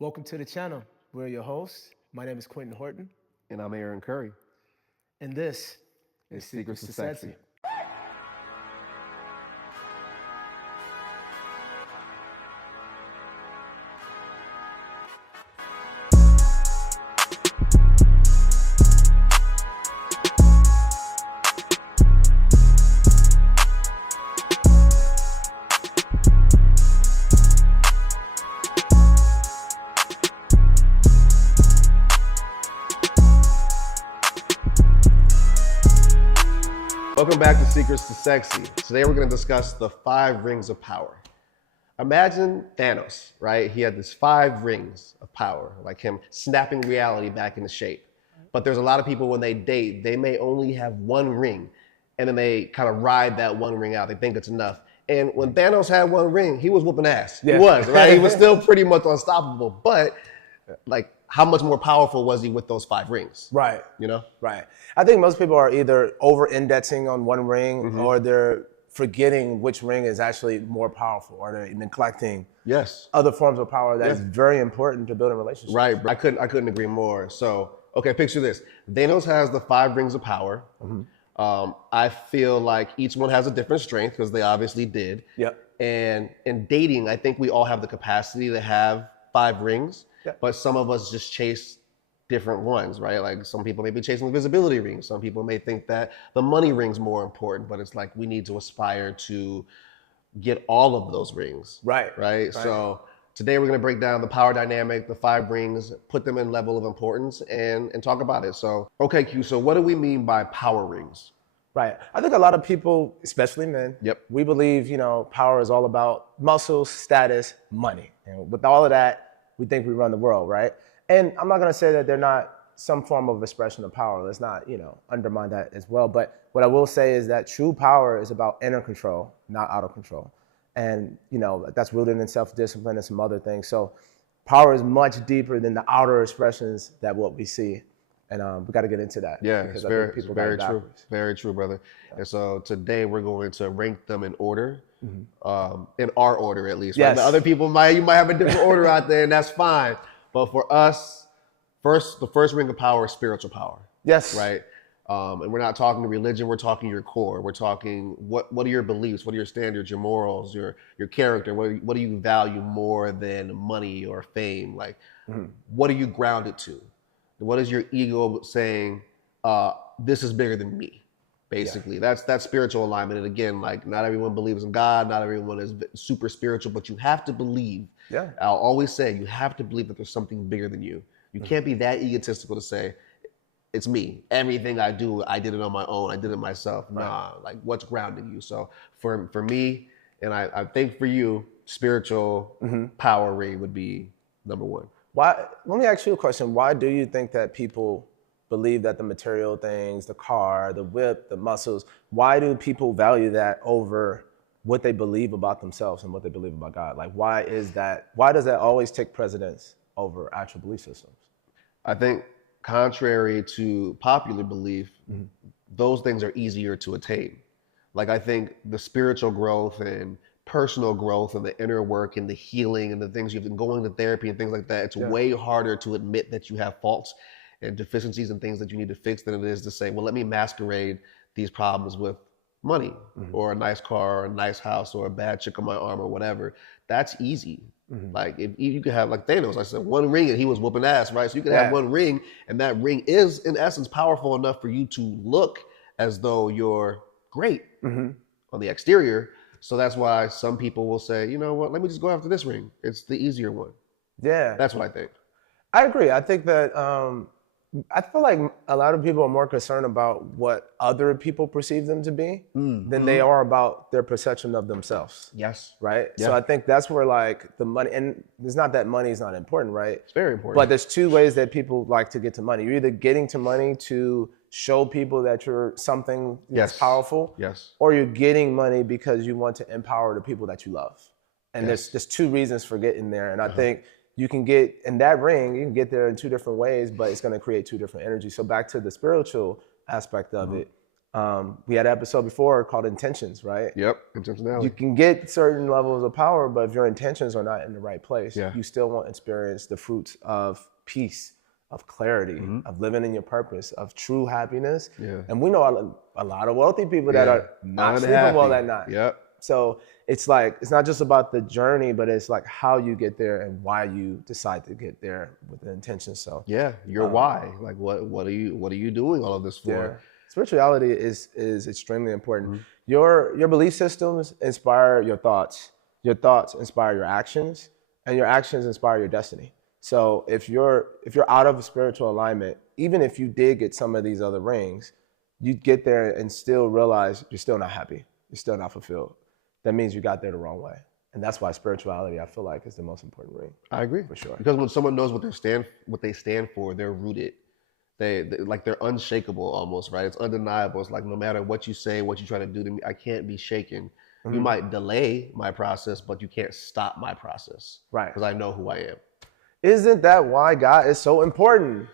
Welcome to the channel. We're your hosts. My name is Quentin Horton, And I'm Aaron Curry. and this is It's Secrets to Sexy. Welcome back to Secrets to Sexy. Today we're going to discuss the 5 rings of power. Imagine Thanos, right? He had these 5 rings of power, like him snapping reality back into shape. But there's a lot of people when they date, they may only have 1 ring, and then they kind of ride that 1 ring out. They think it's enough. And when Thanos had 1 ring, he was whooping ass. Yeah. He was, right? He was still pretty much unstoppable. But like, how much more powerful was he with those 5 rings? right. You know? Right. I think most people are either over-indexing on one ring or they're forgetting which ring is actually more powerful, or they're neglecting Yes. other forms of power that is very important to build a relationship. Right. I couldn't agree more. So, okay, picture this. Thanos has the 5 rings of power. I feel like each one has a different strength because they obviously did. Yep. And in dating, I think we all have the capacity to have 5 rings, but some of us just chase different ones, right? Like some people may be chasing the visibility ring. Some people may think that the money ring's more important, but it's like we need to aspire to get all of those rings. Right. So today we're going to break down the power dynamic, the 5 rings, put them in level of importance, and talk about it. So, okay, Q. So, what do we mean by power rings? Right. I think a lot of people, especially men, we believe, power is all about muscles, status, money. And with all of that, we think we run the world, right? And I'm not going to say that they're not some form of expression of power. Let's not, undermine that as well. But what I will say is that true power is about inner control, not outer control. And, that's rooted in self-discipline and some other things. So power is much deeper than the outer expressions that what we see. And we got to get into that. Yeah, because it's I think very, people got it very true. backwards. Very true, brother. And so today we're going to rank them in order, in our order at least. Right? Yes. But other people you might have a different order out there, and that's fine. But for us, the first ring of power is spiritual power. Yes. Right. And we're not talking religion. We're talking your core. We're talking what are your beliefs? What are your standards? Your morals? Your character? What do you value more than money or fame? Like, what are you grounded to? What is your ego saying? This is bigger than me. Basically, that's spiritual alignment. And again, like not everyone believes in God. Not everyone is super spiritual, but you have to believe. Yeah. I'll always say you have to believe that there's something bigger than you. You can't be that egotistical to say, it's me. Everything I do, I did it on my own. I did it myself. Nah, like what's grounding you? So for me, and I think for you, spiritual power ring would be number 1. Why? Let me ask you a question. Why do you think that people believe that the material things, the car, the whip, the muscles, why do people value that over what they believe about themselves and what they believe about God? Like, why is that? Why does that always take precedence over actual belief systems? I think contrary to popular belief, those things are easier to attain. Like I think the spiritual growth and personal growth and the inner work and the healing and the things you've been going to therapy and things like that, it's way harder to admit that you have faults and deficiencies and things that you need to fix than it is to say, well, let me masquerade these problems with money or a nice car or a nice house or a bad chick on my arm or whatever. That's easy. Like if you could have like Thanos, I said 1 ring and he was whooping ass, right? So you could have 1 ring and that ring is in essence powerful enough for you to look as though you're great on the exterior. So that's why some people will say, you know what, let me just go after this ring. It's the easier one. Yeah. That's what I think. I agree. I think that I feel like a lot of people are more concerned about what other people perceive them to be than they are about their perception of themselves. Yes. Right? Yeah. So I think that's where like the money, and it's not that money is not important, right? It's very important. But there's 2 ways that people like to get to money. You're either getting to money to show people that you're something that's powerful, or you're getting money because you want to empower the people that you love. And there's 2 reasons for getting there. And I think you can get in that ring, you can get there in 2 different ways, but it's going to create 2 different energies. So back to the spiritual aspect of it, We had an episode before called Intentions, right? Yep, intentionality. You can get certain levels of power, but if your intentions are not in the right place, you still won't experience the fruits of peace, of clarity, of living in your purpose, of true happiness. Yeah. And we know a lot of wealthy people that are not sleeping well at night. Yep. So it's like, it's not just about the journey, but it's like how you get there and why you decide to get there with the intention. So yeah, your why. Like what are you doing all of this for? Yeah. Spirituality is extremely important. Your belief systems inspire your thoughts inspire your actions, and your actions inspire your destiny. So if you're out of a spiritual alignment, even if you did get some of these other rings, you'd get there and still realize you're still not happy, you're still not fulfilled. That means you got there the wrong way. And that's why spirituality, I feel like, is the most important ring. I agree. For sure. Because when someone knows what they stand for, they're rooted. They're unshakable almost, right? It's undeniable. It's like no matter what you say, what you try to do to me, I can't be shaken. You might delay my process, but you can't stop my process. Right. Because I know who I am. Isn't that why God is so important?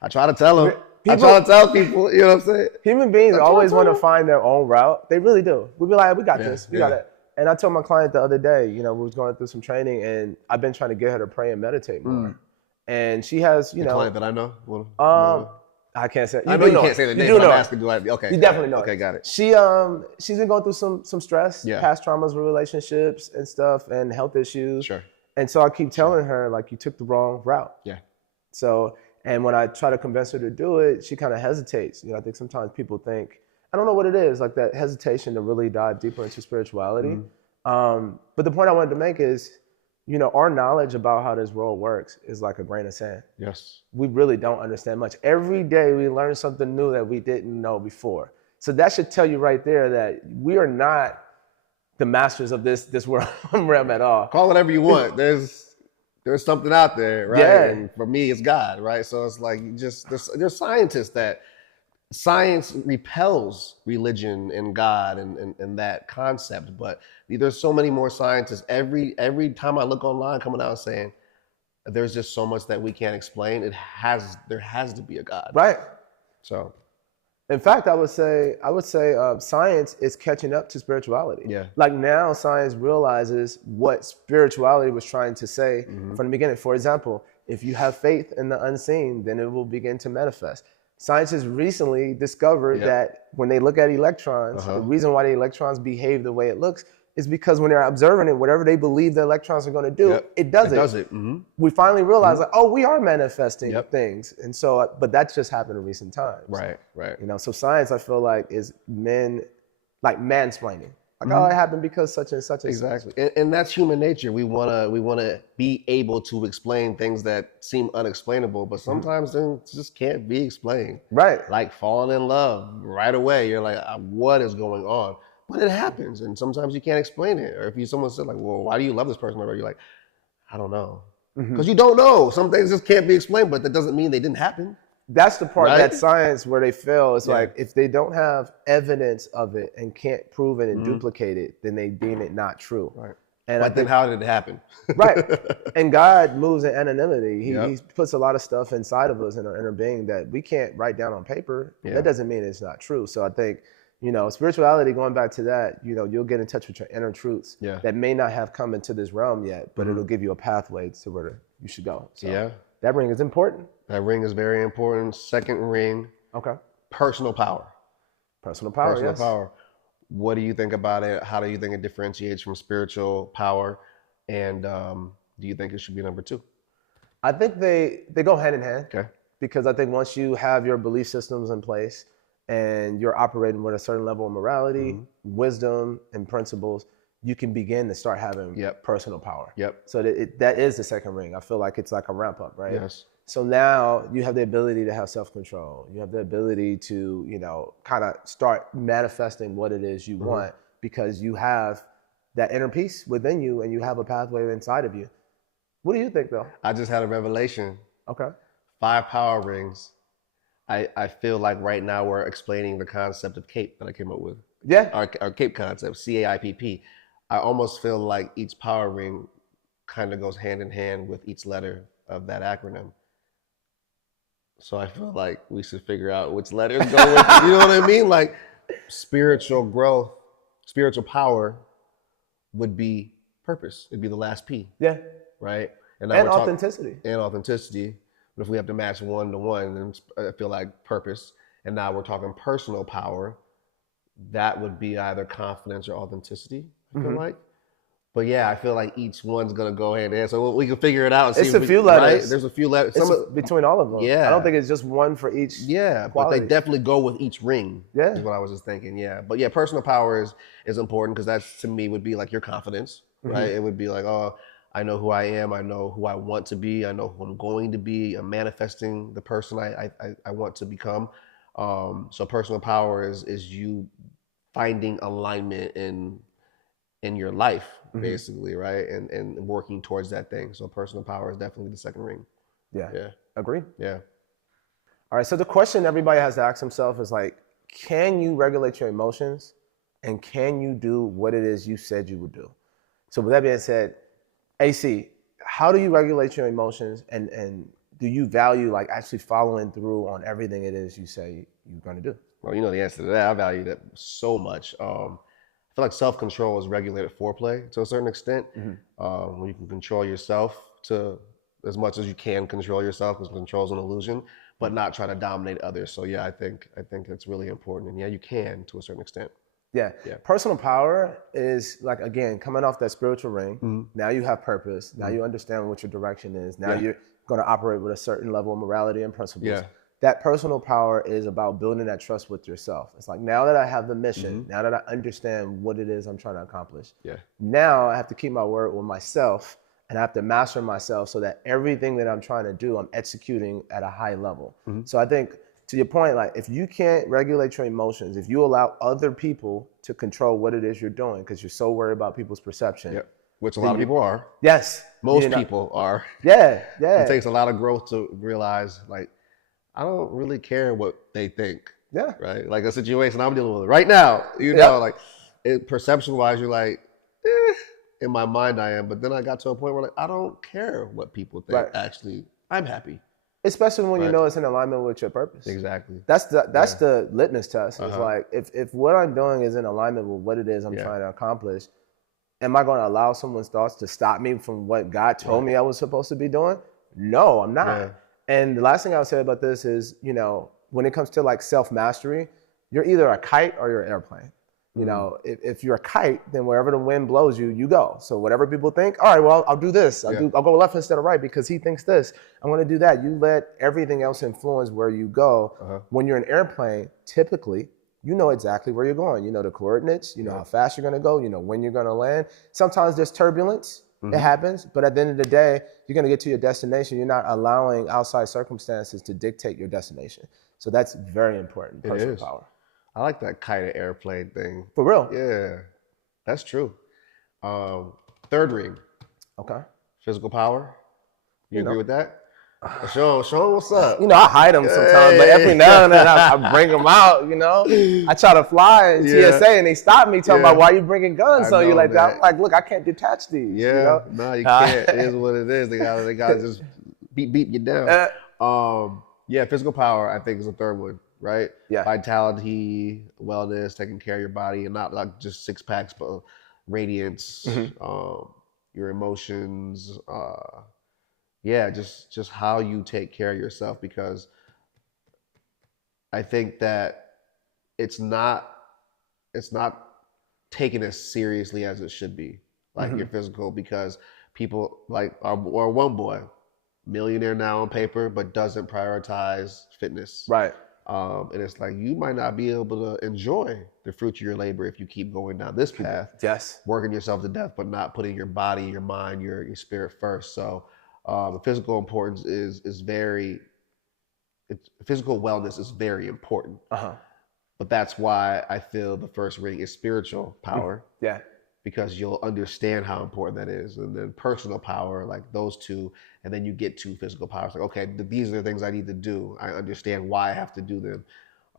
I try to tell them. I try to tell people, you know what I'm saying? Human beings always want to find their own route. They really do. We'll be like, we got this. We got it. And I told my client the other day, we was going through some training, and I've been trying to get her to pray and meditate more. And she has, The client that I know? I can't say. I know you can't say the name, but I'm asking, okay. You definitely know. Okay, got it. She's been going through some stress, past traumas with relationships and stuff, and health issues. Sure. And so I keep telling her, like, you took the wrong route. Yeah. So, and when I try to convince her to do it, she kind of hesitates. I think sometimes people think, I don't know what it is, like that hesitation to really dive deeper into spirituality. But the point I wanted to make is, our knowledge about how this world works is like a grain of sand. Yes. We really don't understand much. Every day we learn something new that we didn't know before. So that should tell you right there that we are not the masters of this world realm at all. Call it whatever you want. There's something out there, right? Yeah. And for me, it's God, right? So it's like there's scientists that science repels religion and God and that concept, but there's so many more scientists. Every time I look online coming out saying there's just so much that we can't explain. There has to be a God. Right. So in fact, I would say science is catching up to spirituality. Yeah. Like now science realizes what spirituality was trying to say from the beginning. For example, if you have faith in the unseen, then it will begin to manifest. Science has recently discovered that when they look at electrons, the reason why the electrons behave the way it looks is because when they're observing it, whatever they believe the electrons are going to do, it does it. We finally realize, like, oh, we are manifesting things. And so, but that's just happened in recent times. Right. So science, I feel like, is mansplaining. Like, oh, it happened because such and such. Exactly. And that's human nature. We wanna be able to explain things that seem unexplainable, but sometimes things just can't be explained. Right. Like falling in love right away. You're like, what is going on? But it happens, and sometimes you can't explain it. Or if someone said, like, well, why do you love this person? Or you're like, I don't know. Because you don't know. Some things just can't be explained, but that doesn't mean they didn't happen. That's the part that science where they fail. It's like, if they don't have evidence of it and can't prove it and duplicate it, then they deem it not true. Right. And but then how did it happen? Right. And God moves in anonymity. He puts a lot of stuff inside of us in our inner being that we can't write down on paper. That doesn't mean it's not true. So I think, spirituality, going back to that, you'll get in touch with your inner truths that may not have come into this realm yet, but it'll give you a pathway to where you should go. So that ring is important. That ring is very important. Second ring. Okay. Personal power. Personal power, Personal power. What do you think about it? How do you think it differentiates from spiritual power? And do you think it should be number 2? I think they go hand in hand. Okay. Because I think once you have your belief systems in place and you're operating with a certain level of morality, wisdom, and principles, you can begin to start having personal power. So that is the second ring. I feel like it's like a ramp up, right? Yes. So now you have the ability to have self-control. You have the ability to, kind of start manifesting what it is you want because you have that inner peace within you and you have a pathway inside of you. What do you think, though? I just had a revelation. Okay. 5 power rings. I feel like right now we're explaining the concept of CAPE that I came up with. Yeah. Our CAPE concept, CAIPP. I almost feel like each power ring kind of goes hand in hand with each letter of that acronym. So I feel like we should figure out which letters go with it. You know what I mean? Like, spiritual growth, spiritual power would be purpose. It'd be the last P. Yeah. Right? And authenticity. And authenticity. But if we have to match 1 to 1, then I feel like purpose. And now we're talking personal power. That would be either confidence or authenticity, I feel like. But yeah, I feel like each one's gonna go hand in hand. So we can figure it out. And it's a few letters. Right? There's a few letters. Between all of them. Yeah. I don't think it's just one for each. Yeah, quality. but they definitely go with each ring. Yeah. Is what I was just thinking. Yeah. But yeah, personal power is important because that to me would be like your confidence, right? It would be like, oh, I know who I am. I know who I want to be. I know who I'm going to be. I'm manifesting the person I want to become. So personal power is you finding alignment in your life, basically, right? And working towards that thing. So personal power is definitely the second ring. Yeah. Yeah. Agreed. Yeah. All right. So the question everybody has to ask themselves is like, can you regulate your emotions, and can you do what it is you said you would do? So with that being said, AC, how do you regulate your emotions, and do you value like actually following through on everything it is you say you're going to do? Well, you know the answer to that. I value that so much. I feel like self-control is regulated foreplay to a certain extent. When you can control yourself to as much as you can control yourself, because control is an illusion, but not try to dominate others. So yeah, I think that's really important. And yeah, you can to a certain extent. Yeah. Personal power is like, again, coming off that spiritual ring. Now you have purpose. Now you understand what your direction is. Now you're going to operate with a certain level of morality and principles. Yeah. That personal power is about building that trust with yourself. It's like, now that I have the mission, now that I understand what it is I'm trying to accomplish, now I have to keep my word with myself, and I have to master myself so that everything that I'm trying to do, I'm executing at a high level. So I think, to your point, like if you can't regulate your emotions, if you allow other people to control what it is you're doing because you're so worried about people's perception. Which a lot of people are. Yes. Most people are. Yeah. It takes a lot of growth to realize, like, I don't really care what they think. Yeah. Right? Like a situation I'm dealing with right now, you know, like perception-wise, you're like, in my mind I am. But then I got to a point where like, I don't care what people think. Actually, I'm happy. Especially when you know it's in alignment with your purpose. Exactly. That's the litmus test. It's like, if what I'm doing is in alignment with what it is I'm trying to accomplish, am I going to allow someone's thoughts to stop me from what God told me I was supposed to be doing? No, I'm not. And the last thing I would say about this is, you know, when it comes to like self-mastery, you're either a kite or you're an airplane. You know, if you're a kite, then wherever the wind blows you, you go. So whatever people think, all right, well, I'll do this. I'll go left instead of right because he thinks this. I'm going to do that. You let everything else influence where you go. When you're an airplane, typically, you know exactly where you're going. You know the coordinates. You know how fast you're going to go. You know when you're going to land. Sometimes there's turbulence. It happens. But at the end of the day, you're going to get to your destination. You're not allowing outside circumstances to dictate your destination. So that's very important, personal power. I like that kite and airplane thing. For real? Yeah, that's true. Third ring. Okay. Physical power. You agree with that? Show what's up. You know, I hide them sometimes, but every now and then I bring them out, you know. I try to fly in TSA and they stop me talking about why you bringing guns. So you're like, I'm like, look, I can't detach these. Yeah, you know? No, you can't. It is what it is. They gotta just beat you down. Physical power, I think, is the third one. Right? Yeah. Vitality, wellness, taking care of your body, and not like just six packs, but radiance, your emotions, just how you take care of yourself. Because I think that it's not taken as seriously as it should be, like your physical, because people like our one boy, millionaire now on paper, but doesn't prioritize fitness. Right. And it's like, you might not be able to enjoy the fruit of your labor if you keep going down this path. Yes. Working yourself to death, but not putting your body, your mind, your spirit first. So the physical importance physical wellness is very important. But that's why I feel the first ring is spiritual power. Yeah. Because you'll understand how important that is. And then personal power, like those two, and then you get to physical power. It's like, okay, these are the things I need to do. I understand why I have to do them.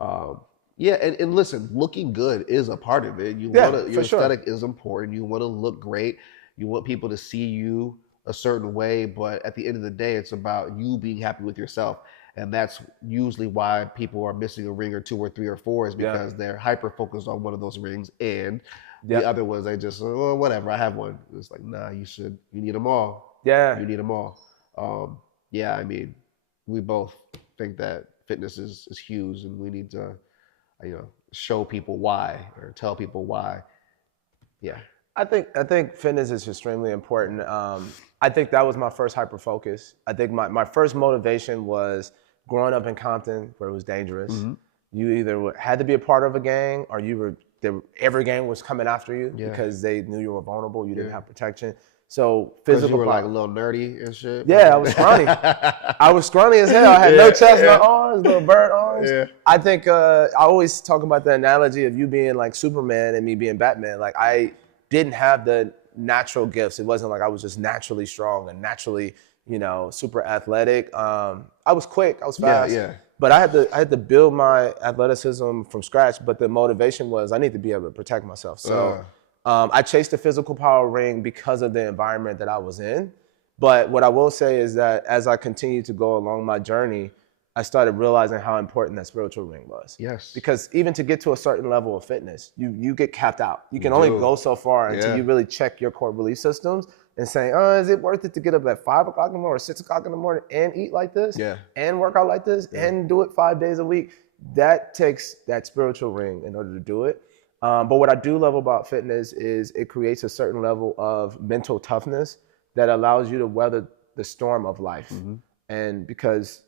And listen, looking good is a part of it. Your aesthetic is important. You want to look great. You want people to see you a certain way, but at the end of the day, it's about you being happy with yourself. And that's usually why people are missing a ring or two or three or four, is because they're hyper focused on one of those rings, and the other ones they just, oh, whatever, I have one. It's like, nah, you need them all. Yeah. You need them all. Yeah, I mean, we both think that fitness is huge, and we need to, show people why or tell people why. Yeah. I think fitness is extremely important. I think that was my first hyper focus. I think my first motivation was growing up in Compton, where it was dangerous. Mm-hmm. You either had to be a part of a gang, or every gang was coming after you because they knew you were vulnerable. You didn't have protection. So physical. You were like a little nerdy and shit. Yeah, I was scrawny. I was scrawny as hell. I had no chest, no arms, little bird arms. Yeah. I think I always talk about the analogy of you being like Superman and me being Batman. Like, I didn't have the natural gifts. It wasn't like I was just naturally strong and naturally, super athletic. I was quick. I was fast. Yeah. But I had to build my athleticism from scratch. But the motivation was I need to be able to protect myself. So I chased the physical power ring because of the environment that I was in. But what I will say is that as I continued to go along my journey, I started realizing how important that spiritual ring was. Yes. Because even to get to a certain level of fitness, you get capped out. You can only go so far until you really check your core belief systems and say, is it worth it to get up at 5 o'clock in the morning or 6 o'clock in the morning and eat like this and work out like this and do it 5 days a week? That takes that spiritual ring in order to do it. But what I do love about fitness is it creates a certain level of mental toughness that allows you to weather the storm of life. Mm-hmm. And because,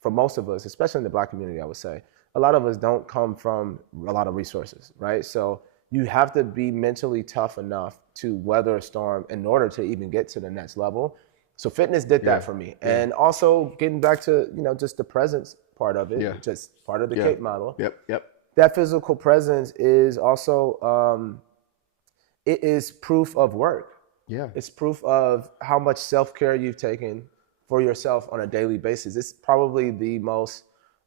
for most of us, especially in the Black community, I would say, a lot of us don't come from a lot of resources, right? So you have to be mentally tough enough to weather a storm in order to even get to the next level. So fitness did that for me. Yeah. And also getting back to, just the presence part of it, just part of the CAPE model. Yep. That physical presence is also, it is proof of work. Yeah. It's proof of how much self-care you've taken for yourself on a daily basis. It's probably the most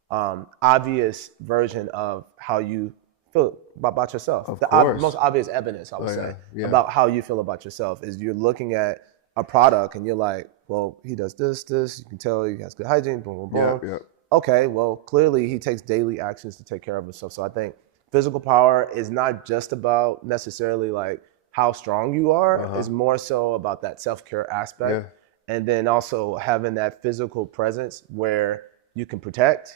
obvious version of how you feel about yourself. The most obvious evidence, I would say, about how you feel about yourself is you're looking at a product and you're like, well, he does this. You can tell he has good hygiene, boom, boom, boom. Yeah. Okay, well, clearly he takes daily actions to take care of himself. So I think physical power is not just about necessarily like how strong you are. It's more so about that self-care aspect. Yeah. And then also having that physical presence where you can protect,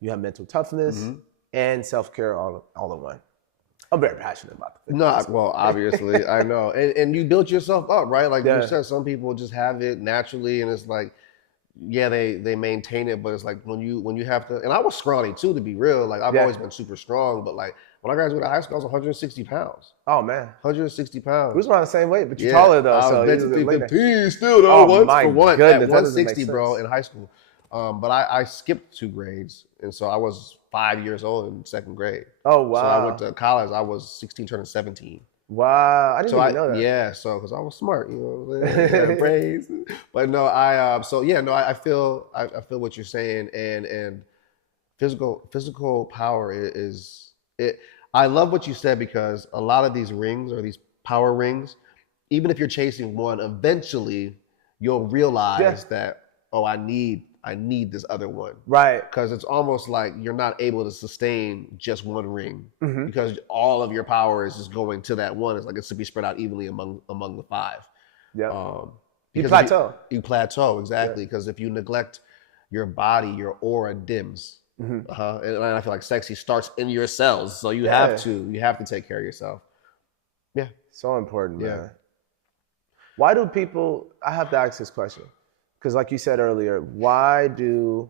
you have mental toughness, and self-care all in one. I'm very passionate about the fitness. No, well, obviously, I know. And you built yourself up, right? Like you said, some people just have it naturally, and it's like, they maintain it, but it's like when you have to, and I was scrawny too, to be real. Like I've always been super strong, but like when I graduated high school, I was 160 pounds. Oh man, 160 pounds. We was around the same weight, but you're taller though. I was 15 still though. At 160, bro, in high school. But I skipped 2 grades, and so I was 5 years old in 2nd grade. Oh wow. So I went to college. I was 16, turning 17. Wow, I didn't even know that. Yeah, so because I was smart, what I'm saying? Brains. But no, I feel what you're saying, and physical power is it. I love what you said, because a lot of these rings or these power rings, even if you're chasing one, eventually you'll realize that, I need this other one. Right. Because it's almost like you're not able to sustain just one ring, because all of your power is just going to that one. It's like it's to be spread out evenly among the 5. Yeah. You plateau. You plateau, exactly. Because if you neglect your body, your aura dims. And I feel like sexy starts in your cells. So you have to take care of yourself. Yeah. So important, man. Why do people, I have to ask this question, because like you said earlier, why do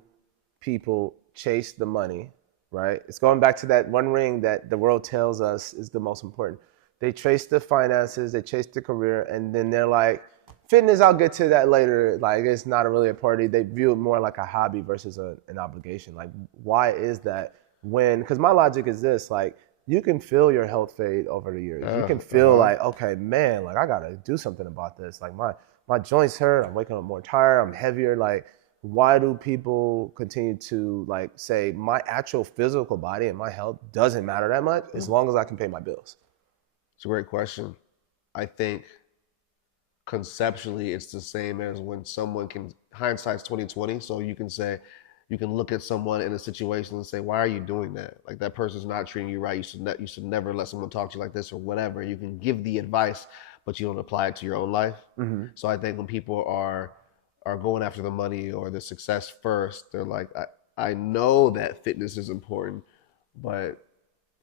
people chase the money, right? It's going back to that one ring that the world tells us is the most important. They chase the finances, they chase the career, and then they're like, fitness, I'll get to that later. Like, it's not really a party. They view it more like a hobby versus an obligation. Like, why is that? Because my logic is this, like, you can feel your health fade over the years. You can feel like, okay, man, like I gotta do something about this. Like my joints hurt, I'm waking up more tired, I'm heavier. Like, why do people continue to like say my actual physical body and my health doesn't matter that much as long as I can pay my bills? It's a great question. I think conceptually it's the same as when someone can, hindsight's 20/20, so you can say you can look at someone in a situation and say, why are you doing that? Like, that person's not treating you right. You should never let someone talk to you like this or whatever. You can give the advice, but you don't apply it to your own life. So I think when people are going after the money or the success first, they're like, I know that fitness is important, but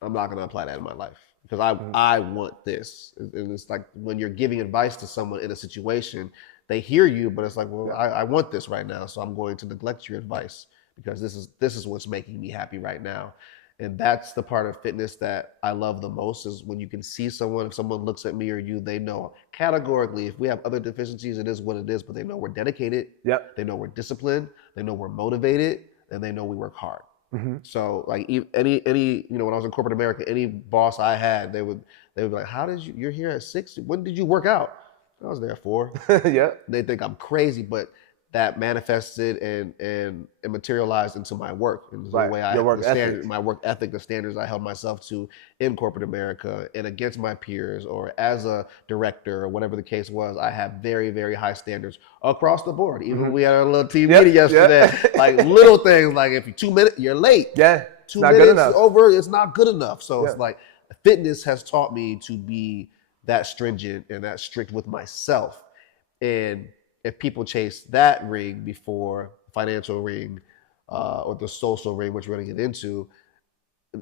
I'm not going to apply that in my life because I want this. And it's like when you're giving advice to someone in a situation, they hear you, but it's like, well, I want this right now, so I'm going to neglect your advice because this is what's making me happy right now. And that's the part of fitness that I love the most, is when you can see someone, if someone looks at me or you, they know categorically, if we have other deficiencies, it is what it is, but they know we're dedicated. Yep. They know we're disciplined. They know we're motivated, and they know we work hard. So like any when I was in corporate America, any boss I had, they would be like, how did you're here at 6? When did you work out? I was there at 4. Yeah. They think I'm crazy, but that manifested and materialized into my work and the way my work ethic, the standards I held myself to in corporate America and against my peers or as a director or whatever the case was. I have very, very high standards across the board. Even we had a little team meeting yesterday, like little things like if you're 2 minutes, you're late. Yeah. 2 minutes over, it's not good enough. So it's like fitness has taught me to be that stringent and that strict with myself. And if people chase that ring before financial ring or the social ring, which we're going to get into,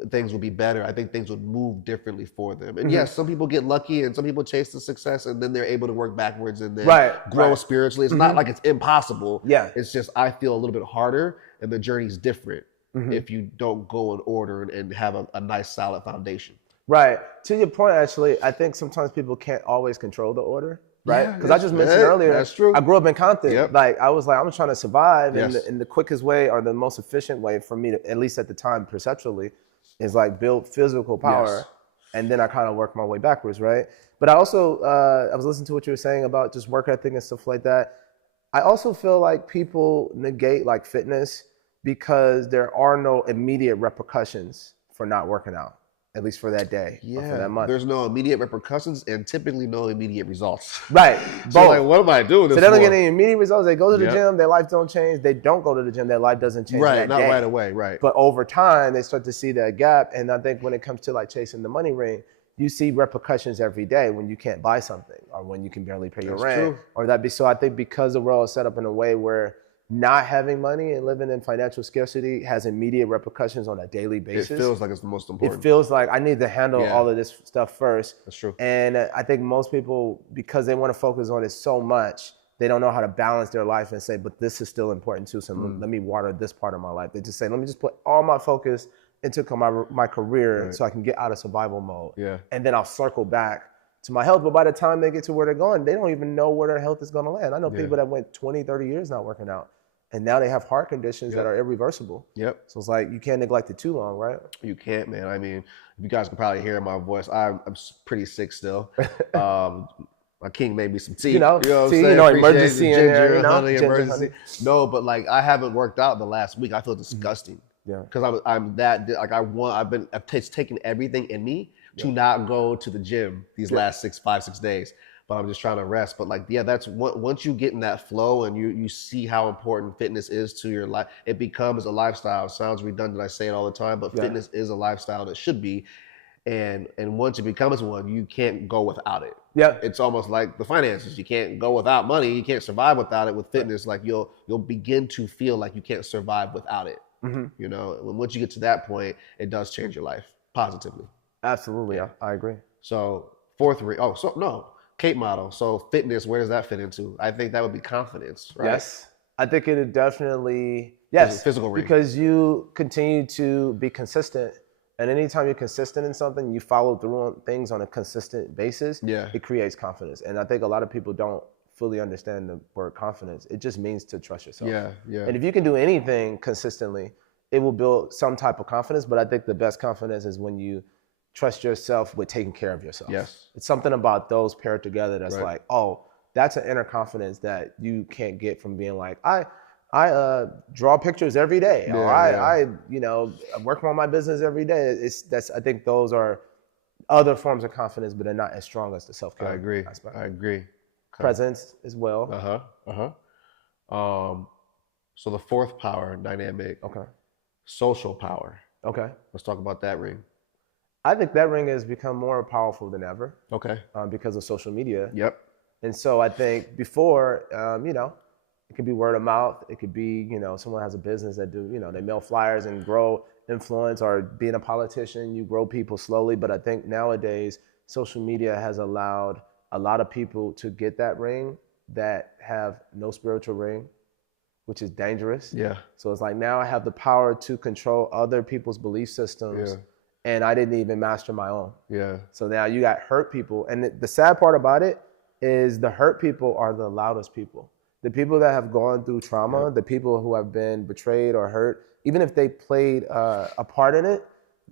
things would be better. I think things would move differently for them. And yes, some people get lucky and some people chase the success and then they're able to work backwards and then grow spiritually. It's not like it's impossible. Yeah. It's just I feel a little bit harder and the journey's different if you don't go in order and have a nice solid foundation. Right. To your point, actually, I think sometimes people can't always control the order. Right, because I just mentioned earlier, that's true. I grew up in Compton. Like I was like, I'm trying to survive, and the quickest way or the most efficient way for me, to, at least at the time, perceptually, is like build physical power, and then I kind of work my way backwards, right? But I also, I was listening to what you were saying about just work ethic and stuff like that. I also feel like people negate like fitness because there are no immediate repercussions for not working out. At least for that day, or for that month. There's no immediate repercussions and typically no immediate results. Right. So like, what am I doing this for? So they don't for? get any immediate results. They go to the gym, their life don't change. They don't go to the gym, their life doesn't change that not day. right away, right. But over time, they start to see that gap. And I think when it comes to like chasing the money ring, you see repercussions every day when you can't buy something or when you can barely pay your rent. True. So I think because the world is set up in a way where not having money and living in financial scarcity has immediate repercussions on a daily basis. It feels like it's the most important. It feels like I need to handle all of this stuff first. That's true. And I think most people, because they want to focus on it so much, they don't know how to balance their life and say, but this is still important too, so let me water this part of my life. They just say, let me just put all my focus into my career so I can get out of survival mode. Yeah. And then I'll circle back to my health. But by the time they get to where they're going, they don't even know where their health is going to land. I know people that went 20, 30 years not working out. And now they have heart conditions that are irreversible. So it's like, you can't neglect it too long, right? You can't, man. I mean, you guys can probably hear my voice. I'm pretty sick still. My king made me some tea. Emergency in there, honey, emergency. No, but like I haven't worked out the last week. I feel disgusting. Because I've taken everything in me to not go to the gym these last 5, 6 days. But I'm just trying to rest. But like, that's once you get in that flow and you see how important fitness is to your life, it becomes a lifestyle. It sounds redundant, I say it all the time, but fitness is a lifestyle that should be. And once it becomes one, you can't go without it. It's almost like the finances. You can't go without money. You can't survive without it. With fitness, like you'll begin to feel like you can't survive without it. You know, and once you get to that point, it does change your life positively. Absolutely, I agree. So Cape model. So fitness, where does that fit into? I think that would be confidence, right? Yes. I think it would definitely, physical ring. Because you continue to be consistent. And anytime you're consistent in something, you follow through on things on a consistent basis, it creates confidence. And I think a lot of people don't fully understand the word confidence. It just means to trust yourself. And if you can do anything consistently, it will build some type of confidence. But I think the best confidence is when you trust yourself with taking care of yourself. It's something about those paired together that's like, oh, that's an inner confidence that you can't get from being like, I draw pictures every day, or I work on my business every day. I think those are other forms of confidence, but they're not as strong as the self-care. I agree. Presence as well. So the fourth power dynamic, social power. Okay. Let's talk about that ring. I think that ring has become more powerful than ever. Okay. Because of social media. Yep. And so I think before, it could be word of mouth. It could be, someone has a business that they mail flyers and grow influence, or being a politician, you grow people slowly. But I think nowadays, social media has allowed a lot of people to get that ring that have no spiritual ring, which is dangerous. Yeah. So it's like, now I have the power to control other people's belief systems, and I didn't even master my own. Yeah. So now you got hurt people. And the sad part about it is the hurt people are the loudest people. The people that have gone through trauma, the people who have been betrayed or hurt, even if they played a part in it,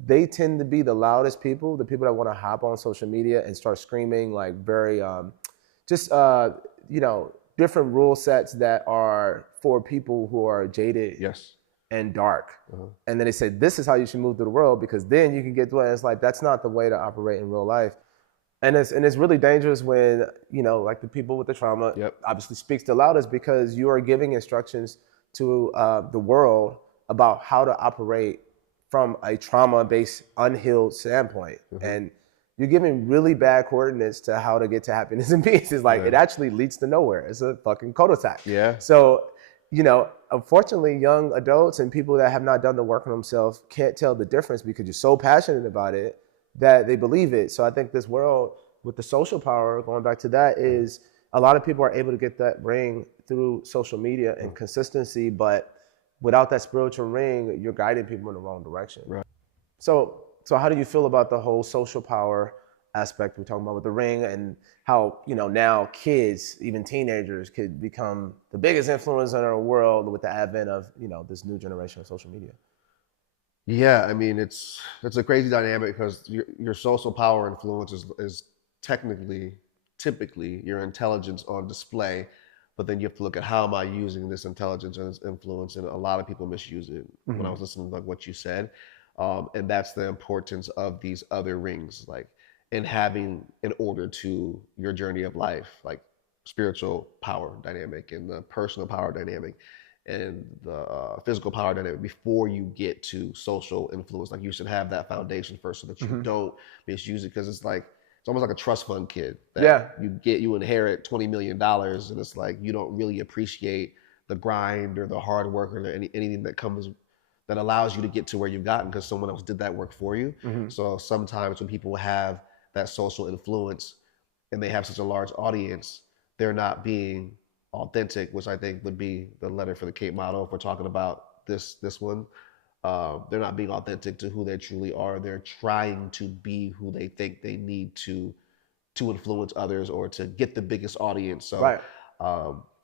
they tend to be the loudest people, the people that want to hop on social media and start screaming like very, different rule sets that are for people who are jaded and dark. And then they say, this is how you should move through the world, because then you can get through it. And it's like, that's not the way to operate in real life. And it's really dangerous when, like the people with the trauma obviously speaks the loudest, because you are giving instructions to the world about how to operate from a trauma-based, unhealed standpoint. And you're giving really bad coordinates to how to get to happiness and peace. It's like, it actually leads to nowhere. It's a fucking cul-de-sac. Yeah. So, unfortunately, young adults and people that have not done the work on themselves can't tell the difference, because you're so passionate about it that they believe it. So I think this world with the social power, going back to that, is a lot of people are able to get that ring through social media and consistency, but without that spiritual ring, you're guiding people in the wrong direction. Right. So how do you feel about the whole social power aspect we're talking about with the ring, and how, now kids, even teenagers, could become the biggest influence in our world with the advent of, this new generation of social media? Yeah, I mean, it's a crazy dynamic, because your social power influence is typically your intelligence on display, but then you have to look at, how am I using this intelligence and this influence? And a lot of people misuse it. When I was listening to like what you said, and that's the importance of these other rings, like in having, in order to your journey of life, like spiritual power dynamic and the personal power dynamic and the physical power dynamic before you get to social influence. Like, you should have that foundation first, so that you don't misuse it, because it's almost like a trust fund kid that you inherit $20 million, and it's like, you don't really appreciate the grind or the hard work or anything that allows you to get to where you've gotten, because someone else did that work for you. So sometimes when people have that social influence and they have such a large audience, they're not being authentic, which I think would be the letter for the Cape motto if we're talking about this one. They're not being authentic to who they truly are. They're trying to be who they think they need to influence others or to get the biggest audience. So,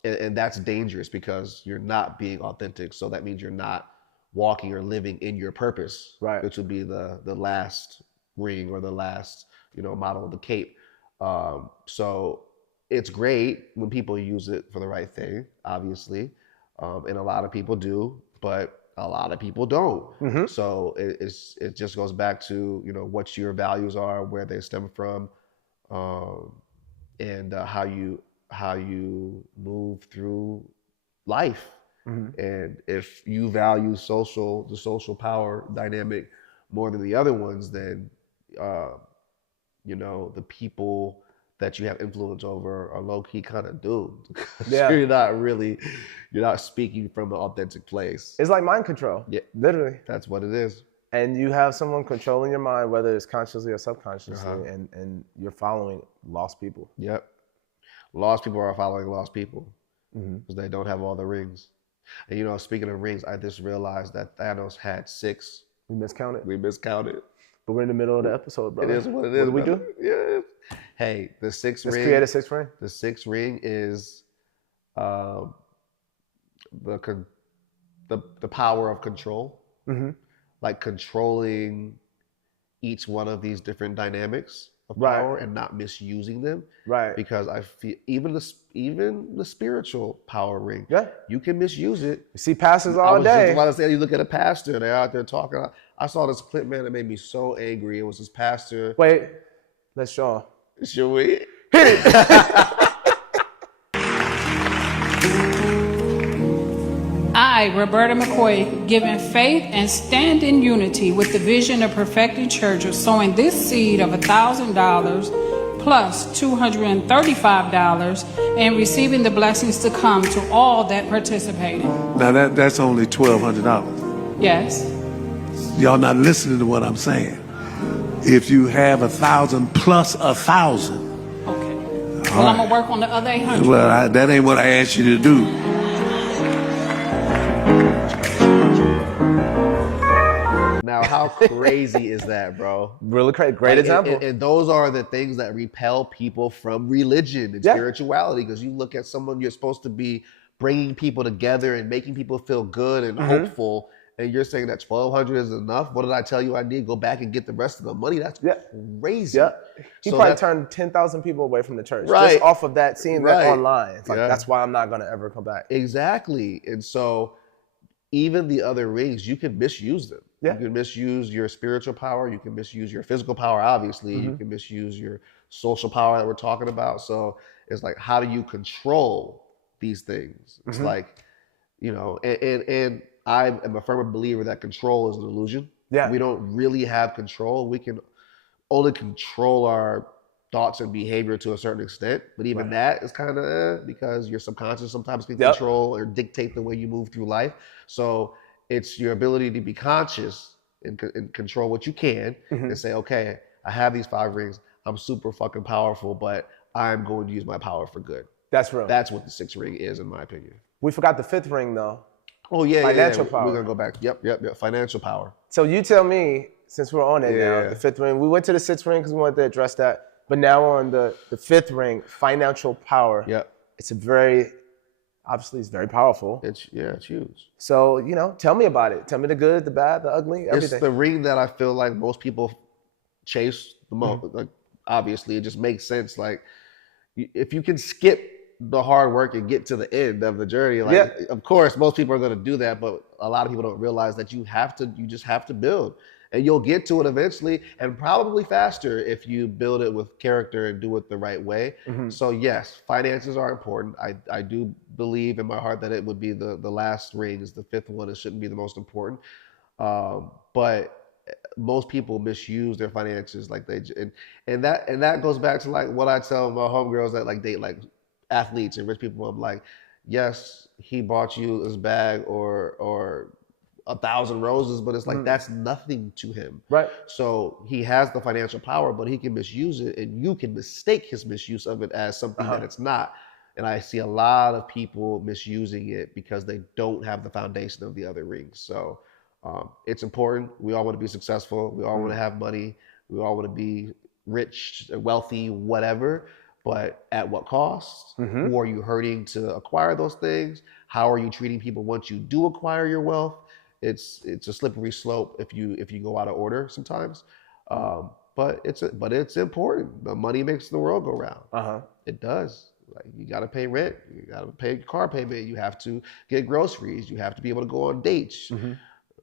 and that's dangerous, because you're not being authentic. So that means you're not walking or living in your purpose, which would be the last ring, or the last model of the Cape. So it's great when people use it for the right thing, obviously, and a lot of people do, but a lot of people don't. So it just goes back to what your values are, where they stem from, and how you move through life. And if you value the social power dynamic more than the other ones, then the people that you have influence over are low-key kind of doomed. You're not speaking from an authentic place. It's like mind control. Yeah, literally. That's what it is. And you have someone controlling your mind, whether it's consciously or subconsciously, and you're following lost people. Yep. Lost people are following lost people, because they don't have all the rings. And speaking of rings, I just realized that Thanos had 6. We miscounted. But we're in the middle of the episode, bro. It is what it is. What do we do? Yeah. Hey, the 6th ring. Let's create a 6th ring. The 6th ring is the power of control. Like controlling each one of these different dynamics of power and not misusing them. Because I feel even the spiritual power ring, you can misuse it. You see pastors all day. I was just about to say, you look at a pastor, they're out there talking. I saw this clip, man, that made me so angry. It was this pastor. Wait, let's show him. Should we? Hit it. I, Roberta McCoy, given faith and stand in unity with the vision of Perfecting Church of sowing this seed of $1,000 plus $235 and receiving the blessings to come to all that participated. Now that's only $1,200. Yes. Y'all not listening to what I'm saying. If you have 1,000 plus 1,000. Okay. Well, I'm gonna work on the other 800. Well, that ain't what I asked you to do. Now, how crazy is that, bro? Really great example. And those are the things that repel people from religion and spirituality, because you look at someone you're supposed to be bringing people together and making people feel good and hopeful, and you're saying that 1,200 is enough. What did I tell you I need? Go back and get the rest of the money. That's crazy. Yeah. He probably turned 10,000 people away from the church just off of that, seeing that online. It's like, that's why I'm not going to ever come back. Exactly. And so even the other rings, you can misuse them. You can misuse your spiritual power. You can misuse your physical power, obviously. You can misuse your social power that we're talking about. So it's like, how do you control these things? It's like, you know, and I am a firm believer that control is an illusion. Yeah. We don't really have control. We can only control our thoughts and behavior to a certain extent, but even that is kind of because your subconscious sometimes can control or dictate the way you move through life. So it's your ability to be conscious and control what you can and say, okay, I have these 5 rings. I'm super fucking powerful, but I'm going to use my power for good. That's real. That's what the 6th ring is, in my opinion. We forgot the 5th ring, though. Oh, yeah. Financial power. We're going to go back. Yep. Financial power. So you tell me, since we're on it now, the 5th ring. We went to the 6th ring because we wanted to address that. But now we're on the 5th ring, financial power. Yep. It's obviously it's very powerful. It's huge. So, you know, tell me about it. Tell me the good, the bad, the ugly, everything. It's the ring that I feel like most people chase the most. Like, obviously, it just makes sense. Like, if you can skip the hard work and get to the end of the journey, like, of course, most people are going to do that, but a lot of people don't realize that you just have to build. And you'll get to it eventually, and probably faster if you build it with character and do it the right way. So yes, finances are important. I do believe in my heart that it would be the last ring is the 5th one. It shouldn't be the most important. But most people misuse their finances, like and that goes back to like what I tell my homegirls that like date like athletes and rich people. I'm like, yes, he bought you this bag or 1,000 roses, but it's like that's nothing to him. Right. So he has the financial power, but he can misuse it, and you can mistake his misuse of it as something that it's not. And I see a lot of people misusing it because they don't have the foundation of the other rings. So it's important. We all want to be successful. We all want to have money. We all want to be rich, wealthy, whatever. But at what cost? Who are you hurting to acquire those things? How are you treating people once you do acquire your wealth? It's a slippery slope if you go out of order sometimes, but it's important. The money makes the world go round. It does. Like, you got to pay rent, you got to pay car payment, you have to get groceries, you have to be able to go on dates.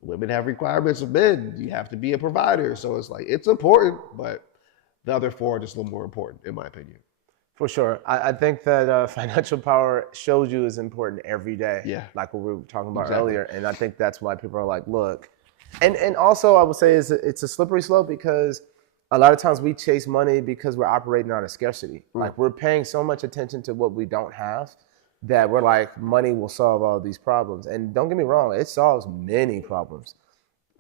Women have requirements of men. You have to be a provider. So it's like, it's important, but the other 4 are just a little more important, in my opinion. For sure. I think that financial power shows you is important every day. Yeah. Like what we were talking about earlier. And I think that's why people are like, look. And also I would say it's a slippery slope because a lot of times we chase money because we're operating out of scarcity. Like, we're paying so much attention to what we don't have that we're like, money will solve all these problems. And don't get me wrong, it solves many problems.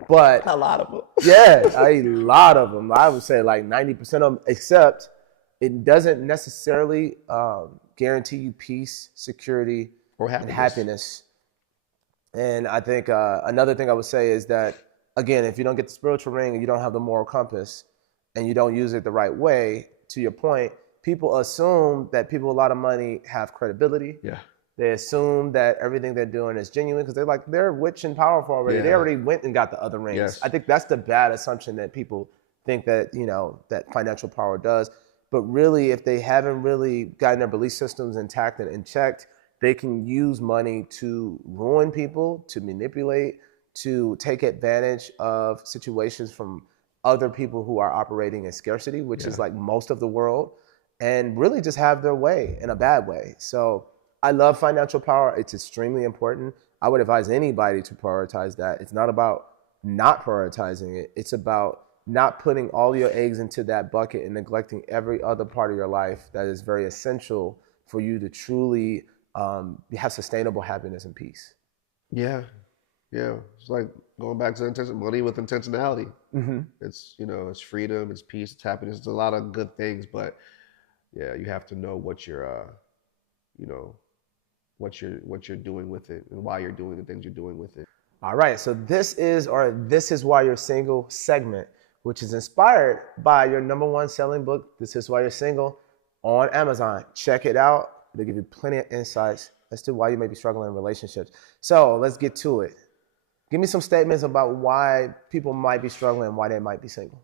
But a lot of them. Yeah, a lot of them. I would say like 90% of them, except it doesn't necessarily guarantee you peace, security, or happiness. And I think another thing I would say is that, again, if you don't get the spiritual ring and you don't have the moral compass and you don't use it the right way, to your point, people assume that people with a lot of money have credibility. Yeah. They assume that everything they're doing is genuine because they're rich and powerful already. Yeah. They already went and got the other rings. Yes. I think that's the bad assumption that people think that, that financial power does. But really, if they haven't really gotten their belief systems intact and checked, they can use money to ruin people, to manipulate, to take advantage of situations from other people who are operating in scarcity, which is like most of the world, and really just have their way in a bad way. So I love financial power. It's extremely important. I would advise anybody to prioritize that. It's not about not prioritizing it. It's about not putting all your eggs into that bucket and neglecting every other part of your life that is very essential for you to truly have sustainable happiness and peace. Yeah. Yeah. It's like going back to money with intentionality. It's, you know, it's freedom, it's peace, it's happiness. It's a lot of good things, but yeah, you have to know what you're, you know, what you're doing with it and why you're doing the things you're doing with it. All right. So this is Why You're Single segment, which is inspired by your #1 selling book, This Is Why You're Single, on Amazon. Check it out. It'll give you plenty of insights as to why you may be struggling in relationships. So let's get to it. Give me some statements about why people might be struggling and why they might be single.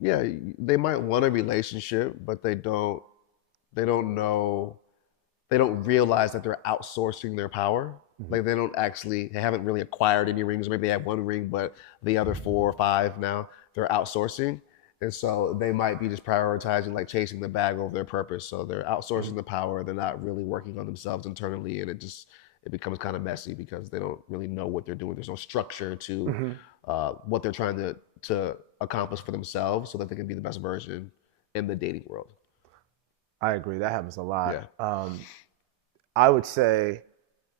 Yeah, they might want a relationship, but they don't know, they don't realize that they're outsourcing their power. Like they haven't really acquired any rings. Maybe they have 1 ring, but the other 4 or 5 now, they're outsourcing. And so they might be just prioritizing, like chasing the bag over their purpose. So they're outsourcing the power. They're not really working on themselves internally. And it becomes kind of messy because they don't really know what they're doing. There's no structure to what they're trying to accomplish for themselves so that they can be the best version in the dating world. I agree. That happens a lot. Yeah. I would say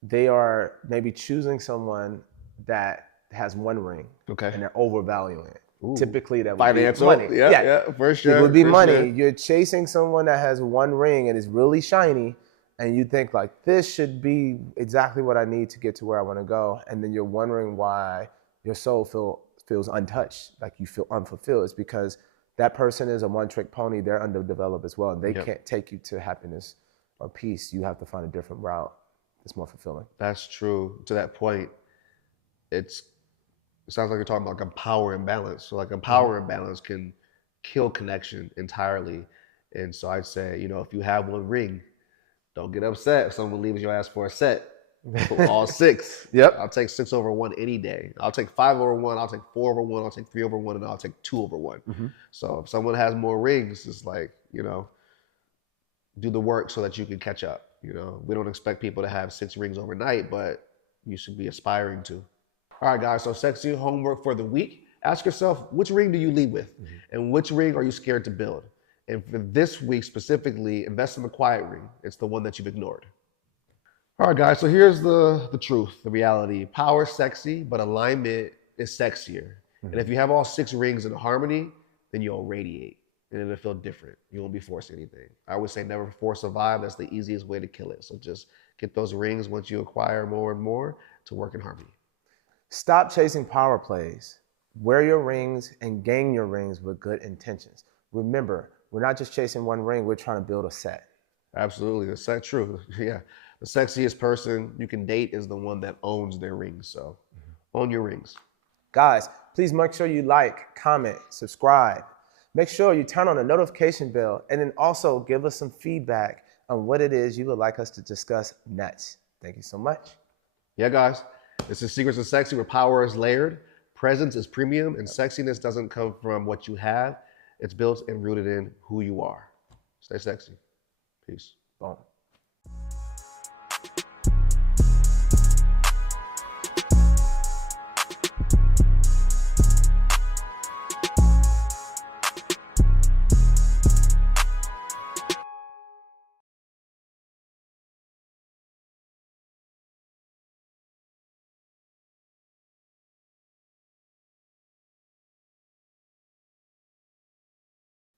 they are maybe choosing someone that has 1 ring, and they're overvaluing it. Ooh. Typically, that would financial be money. Yeah, for sure. It would be money. Sure. You're chasing someone that has 1 ring and is really shiny, and you think like, this should be exactly what I need to get to where I want to go, and then you're wondering why your soul feels untouched, like you feel unfulfilled. It's because that person is a one-trick pony. They're underdeveloped as well, and they can't take you to happiness or peace. You have to find a different route that's more fulfilling. That's true. To that point, it sounds like you're talking about like a power imbalance. So like a power imbalance can kill connection entirely. And so I'd say, you know, if you have 1 ring, don't get upset if someone leaves your ass for a set. All 6. Yep. I'll take 6 over 1 any day. I'll take 5 over 1. I'll take 4 over 1. I'll take 3 over 1, and I'll take 2 over 1. So if someone has more rings, it's like, you know, do the work so that you can catch up. You know, we don't expect people to have 6 rings overnight, but you should be aspiring to. All right, guys. So sexy homework for the week. Ask yourself, which ring do you lead with, and which ring are you scared to build? And for this week specifically, invest in the quiet ring. It's the one that you've ignored. All right, guys, so here's the truth, the reality. Power is sexy, but alignment is sexier. And if you have all 6 rings in harmony, then you'll radiate and it'll feel different. You won't be forcing anything. I would say never force a vibe. That's the easiest way to kill it. So just get those rings once you acquire more and more to work in harmony. Stop chasing power plays. Wear your rings and gain your rings with good intentions. Remember, we're not just chasing 1 ring, we're trying to build a set. Absolutely, that's true. Yeah. The sexiest person you can date is the one that owns their rings. So own your rings. Guys, please make sure you like, comment, subscribe. Make sure you turn on the notification bell, and then also give us some feedback on what it is you would like us to discuss next. Thank you so much. Yeah, guys, this is Secrets of Sexy, where power is layered, presence is premium, and sexiness doesn't come from what you have. It's built and rooted in who you are. Stay sexy. Peace. Boom.